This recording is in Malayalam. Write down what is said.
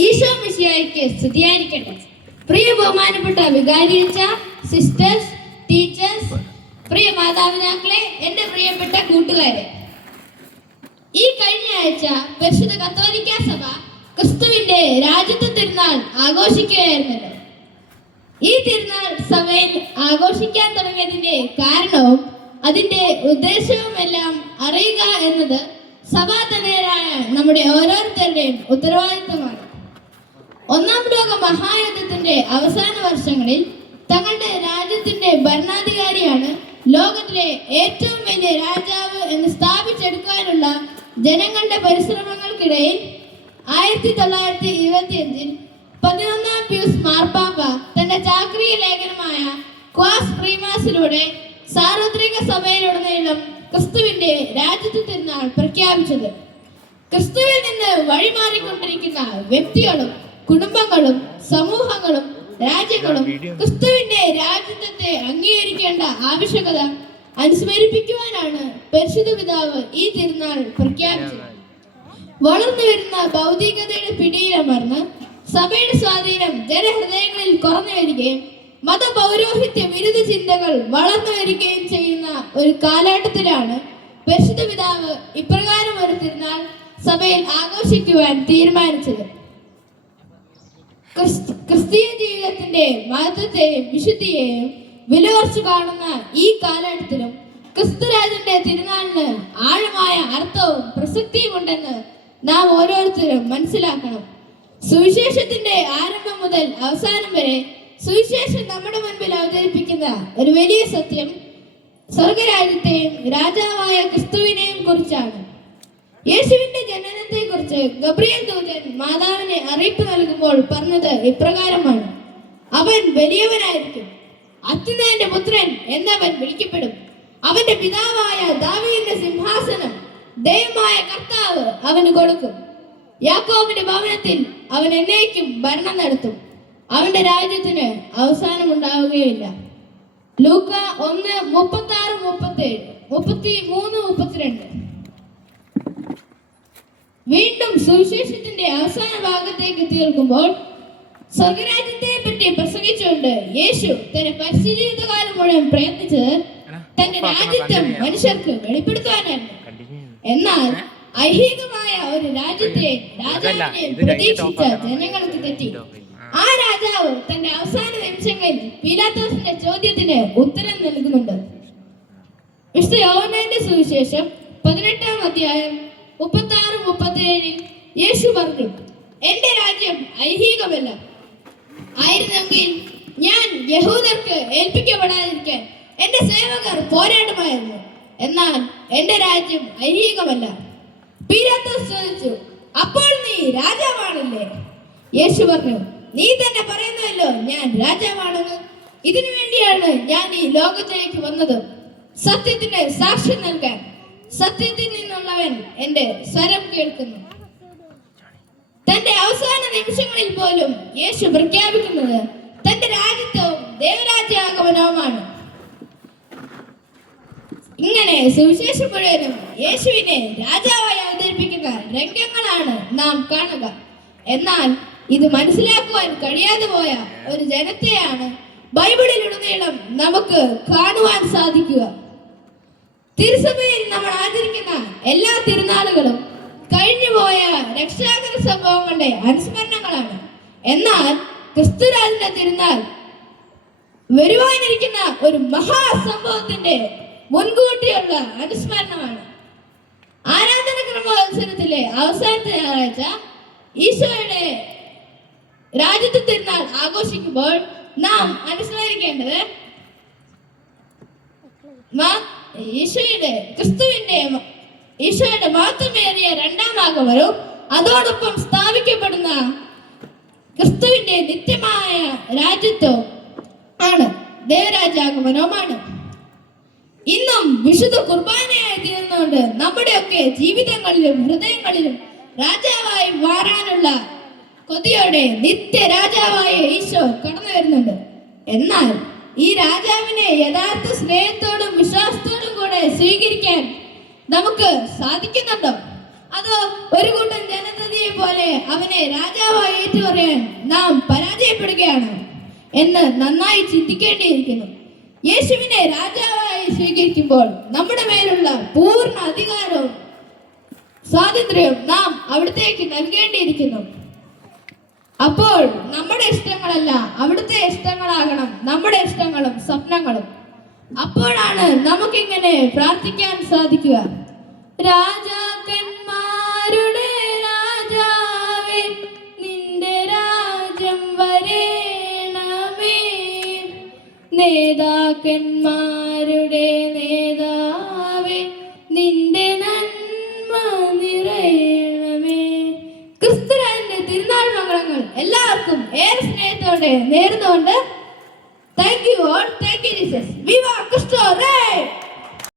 ഈശോ മിശിഹായ്ക്ക് സ്തുതിയായിരിക്കട്ടെ. പ്രിയ ബഹുമാനപ്പെട്ട വികാരിയച്ച, സിസ്റ്റേഴ്സ്, ടീച്ചേഴ്സ്, പ്രിയ മാതാപിതാക്കളെ, എൻ്റെ പ്രിയപ്പെട്ട കൂട്ടുകാരെ, ഈ കഴിഞ്ഞ ആഴ്ച പരിശുദ്ധ കത്തോലിക്ക സഭ ക്രിസ്തുവിന്റെ രാജ്യത്വ തിരുനാൾ ആഘോഷിക്കുകയായിരുന്നല്ലോ. ഈ തിരുനാൾ സഭയിൽ ആഘോഷിക്കാൻ തുടങ്ങിയതിന്റെ കാരണവും അതിന്റെ ഉദ്ദേശവുമെല്ലാം അറിയുക എന്നത് സഭാതനയരായ നമ്മുടെ ഓരോരുത്തരുടെയും ഉത്തരവാദിത്തമാണ്. ഒന്നാം ലോക മഹായുദ്ധത്തിന്റെ അവസാന വർഷങ്ങളിൽ തങ്ങളുടെ രാജ്യത്തിന്റെ ഭരണാധികാരിയാണ് ലോകത്തിലെ ഏറ്റവും വലിയ രാജാവ് എന്ന് സ്ഥാപിച്ചെടുക്കാനുള്ള ജനങ്ങളുടെ പരിശ്രമങ്ങൾക്കിടയിൽ 1925 11-ാം പ്യൂസ് മാർപ്പാപ്പ തന്റെ ചാക്രിക ലേഖനമായ ക്വാസ് പ്രീമാസിലൂടെ സാർവത്രിക സഭയിലുടനീളം ക്രിസ്തുവിന്റെ രാജ്യത്വ തിരുനാൾ പ്രഖ്യാപിച്ചത്. ക്രിസ്തുവിൽ നിന്ന് വഴിമാറിക്കൊണ്ടിരിക്കുന്ന വ്യക്തികളും കുടുംബങ്ങളും സമൂഹങ്ങളും രാജ്യങ്ങളും ക്രിസ്തുവിന്റെ രാജ്യത്വത്തെ അംഗീകരിക്കേണ്ട ആവശ്യകത അനുസ്മരിപ്പിക്കുവാനാണ് പരിശുദ്ധ പിതാവ് ഈ തിരുനാൾ പ്രഖ്യാപിച്ചത്. വളർന്നു വരുന്ന ഭൗതികതയുടെ പിടിയിലമർന്ന് സഭയുടെ സ്വാധീനം ജനഹൃദയങ്ങളിൽ കുറഞ്ഞു വരികയും മതപൗരോഹിത്യ വിരുദ്ധ ചിന്തകൾ വളർന്നു വരികയും ചെയ്യുന്ന ഒരു കാലഘട്ടത്തിലാണ് പരിശുദ്ധ പിതാവ് ഇപ്രകാരം ഒരു തിരുനാൾ സഭയിൽ ആഘോഷിക്കുവാൻ തീരുമാനിച്ചത്. ക്രിസ്തീയ ജീവിതത്തിന്റെ മഹത്വത്തെയും വിശുദ്ധിയെയും വിലകുറച്ചു കാണുന്ന ഈ കാലഘട്ടത്തിലും ക്രിസ്തുരാജന്റെ തിരുനാളിന് ആഴമായ അർത്ഥവും പ്രസക്തിയും ഉണ്ടെന്ന് നാം ഓരോരുത്തരും മനസ്സിലാക്കണം. സുവിശേഷത്തിന്റെ ആരംഭം മുതൽ അവസാനം വരെ സുവിശേഷം നമ്മുടെ മുൻപിൽ അവതരിപ്പിക്കുന്ന ഒരു വലിയ സത്യം സ്വർഗരാജ്യത്തെയും രാജാവായ ക്രിസ്തുവിനെയും കുറിച്ചാണ്. യേശുവിന്റെ ജനനത്തെ കുറിച്ച് ഗബ്രിയേൽ ദൂതൻ മാതാവിനെ അറിയിപ്പ് നൽകുമ്പോൾ പറഞ്ഞത് ഇപ്രകാരമാണ്: അവൻ വലിയവനായിരിക്കും, അത്യുന്നതന്റെ പുത്രൻ എന്നവൻ വിളിക്കപ്പെടും. അവന്റെ പിതാവായ ദാവീദിന്റെ സിംഹാസനം ദൈവമായ കർത്താവ് അവന് കൊടുക്കും. യാക്കോബിന്റെ ഭവനത്തിൽ അവൻ എന്നേക്കും ഭരണം നടത്തും. അവന്റെ രാജ്യത്തിന് അവസാനം ഉണ്ടാവുകയില്ല. ലൂക്ക 1:36-37, 33-32. വീണ്ടും സുവിശേഷത്തിന്റെ അവസാന ഭാഗത്തേക്ക് തീർക്കുമ്പോൾ സ്വർഗരാജ്യത്തെ പറ്റി പ്രസംഗിച്ചുകൊണ്ട് യേശു തന്റെ പരിശുദ്ധകാലം മുഴുവൻ പ്രയത്നിച്ചത് തന്റെ രാജ്യത്വം മനുഷ്യർക്ക് വെളിപ്പെടുത്തുവാനാണ്. എന്നാൽ ഐഹികമായ ഒരു രാജ്യത്തെ രാജാവിനെ പ്രതീക്ഷിച്ച ജനങ്ങൾക്ക് തെറ്റി. ആ രാജാവ് തന്റെ അവസാന നിമിഷങ്ങളിൽ പീലാത്തോസിന്റെ ചോദ്യത്തിന് ഉത്തരം നൽകുന്നുണ്ട്. വിശുദ്ധ യോഹന്നാന്റെ സുവിശേഷം 18-ാം അധ്യായം 36-37 യേശു പറഞ്ഞു: എന്റെ രാജ്യം ഐഹികമല്ല. ആയിരുന്നെങ്കിൽ ഞാൻ യഹൂദർക്ക് ഏൽപ്പിക്കപ്പെടാതിരിക്കാൻ എന്റെ സേവകർ പോരാടുമായിരുന്നു. എന്നാൽ എന്റെ രാജ്യം ഐഹികമല്ല. പീലാത്തോസ് ചോദിച്ചു: അപ്പോൾ നീ രാജാവാണല്ലേ? യേശു പറഞ്ഞു: നീ തന്നെ പറയുന്നല്ലോ ഞാൻ രാജാവാണെന്ന്. ഇതിനു വേണ്ടിയാണ് ഞാൻ ഈ ലോകത്തിലേക്ക് വന്നത്, സത്യത്തിന് സാക്ഷ്യം നൽകാൻ. സത്യത്തിൽ നിന്നുള്ളവൻ എന്റെ സ്വരം കേൾക്കുന്നു. തന്റെ അവസാന നിമിഷങ്ങളിൽ പോലും യേശു പ്രഖ്യാപിക്കുന്നത് തന്റെ രാജ്യത്വവും ദൈവരാജ്യാഗമനവുമാണ്. ഇങ്ങനെ സുവിശേഷം മുഴുവനും യേശുവിനെ രാജാവായി അവതരിപ്പിക്കുന്ന രംഗങ്ങളാണ് നാം കാണുക. എന്നാൽ ഇത് മനസ്സിലാക്കുവാൻ കഴിയാതെ പോയ ഒരു ജനത്തെയാണ് ബൈബിളിലുടനീളം നമുക്ക് കാണുവാൻ സാധിക്കുക. തിരുസഭയിൽ നമ്മൾ ആചരിക്കുന്ന എല്ലാ തിരുനാളുകളും കഴിഞ്ഞുപോയ രക്ഷാകര സംഭവങ്ങളുടെ അനുസ്മരണങ്ങളാണ്. എന്നാൽ ക്രിസ്തുരാജന്റെ തിരുനാൾ വരുവാനിരിക്കുന്ന ഒരു മഹാസംഭവത്തിന്റെ മുൻകൂട്ടിയുള്ള അനുസ്മരണമാണ്. ആരാധന ക്രമോത്സവത്തിലെ അവസാനത്തെ ഞായറാഴ്ച ഈശോയുടെ രാജ്യത്വ തിരുനാൾ ആഘോഷിക്കുമ്പോൾ നാം അനുസ്മരിക്കേണ്ടത് ഈശോയുടെ മാത്രമേറിയ രണ്ടാം ആഗമനവും അതോടൊപ്പം സ്ഥാപിക്കപ്പെടുന്ന ക്രിസ്തുവിന്റെ നിത്യമായ രാജ്യത്വം ആണ്, ദൈവരാജ്യാഗമനവുമാണ്. ഇന്നും വിശുദ്ധ കുർബാനയായി തീർന്നുകൊണ്ട് നമ്മുടെയൊക്കെ ജീവിതങ്ങളിലും ഹൃദയങ്ങളിലും രാജാവായി മാറാനുള്ള കൊതിയോടെ നിത്യ രാജാവായ ഈശോ കടന്നു വരുന്നുണ്ട്. എന്നാൽ ഈ രാജാവിനെ യഥാർത്ഥ സ്നേഹത്തോടും വിശ്വാസത്തോടും കൂടെ സ്വീകരിക്കാൻ നമുക്ക് സാധിക്കുന്നുണ്ടോ? അതോ ഒരു കൂട്ടം ജനതയെ പോലെ അവനെ രാജാവായി ഏറ്റുപറയാൻ നാം പരാജയപ്പെടുകയാണ് എന്ന് നന്നായി ചിന്തിക്കേണ്ടിയിരിക്കുന്നു. യേശുവിനെ രാജാവായി സ്വീകരിക്കുമ്പോൾ നമ്മുടെ മേലുള്ള പൂർണ്ണ അധികാരവും സ്വാതന്ത്ര്യവും നാം അവിടത്തേക്ക് നൽകേണ്ടിയിരിക്കുന്നു. അപ്പോൾ നമ്മുടെ ഇഷ്ടങ്ങളല്ല അവിടുത്തെ ഇഷ്ടങ്ങളാകണം നമ്മുടെ ഇഷ്ടങ്ങളും സ്വപ്നങ്ങളും. അപ്പോഴാണ് നമുക്കിങ്ങനെ പ്രാർത്ഥിക്കാൻ സാധിക്കുക. രാജാക്കന്മാരുടെ രാജാവേ, നിന്റെ രാജ്യം വരേണമേ. നേതാക്കന്മാരുടെ നേതാവേ, നിന്റെ നന്മ നിറയണമേ. ക്രിസ്തുരാജന്റെ തിരുനാൾ മംഗളങ്ങൾ എല്ലാവർക്കും ഏറെ സ്നേഹത്തോടെ നേർന്നുകൊണ്ട് thank you all. Thank you Jesus. വിവാ ക്രിസ്തു റേ.